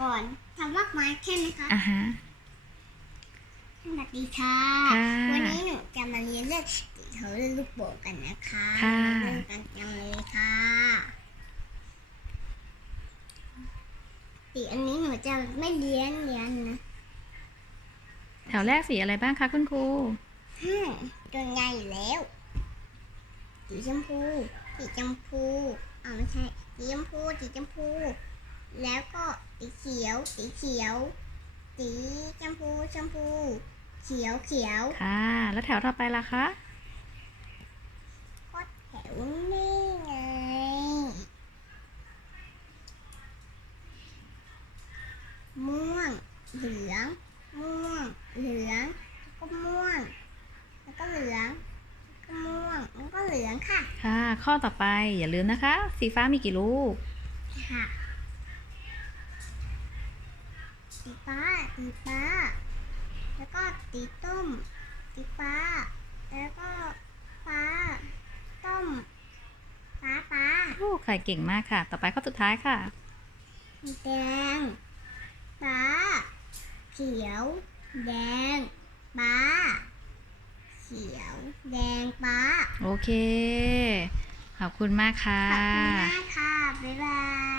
ก่อนทำมากมายใช่ไหมคะอะฮะสวัสดีค่ะ ค่ะวันนี้หนูจะมาเรียนเรื่องสีเขาเรื่องลูกโป่งกันนะคะค่ะ เริ่มกันจังเลยค่ะสีอันนี้หนูจะไม่เรียนเรียนนะแถวแรกสีอะไรบ้างคะคุณครู ฮึมจนใหญ่อยู่แล้ว สีชมพู สีชมพูอ๋อไม่ใช่ สีชมพู สีชมพู แล้วก็สีเขียว สีเขียว สีชมพูชมพู เขียวเขียวค่ะ แล้วแถวต่อไปล่ะคะก็แถวนี่ไง ม่วง เหลือง ม่วง เหลือง แล้วก็ม่วง แล้วก็เหลืองแล้วก็ม่วงแล้วก็เหลืองค่ะ ค่ะ ข้อต่อไปอย่าลืมนะคะ สีฟ้ามีกี่ลูกค่ะ สีฟ้าสีฟ้า แล้วก็สีต้มสีฟ้า แล้วก็ฟ้า ต้มฟ้าฟ้าโอ้ใครเก่งมากค่ะ ต่อไปข้อสุดท้ายค่ะ แดงฟ้า เขียว แดงฟ้า เขียว แดงฟ้า โอเค ขอบคุณมากค่ะ ขอบคุณมากค่ะ บ๊ายบา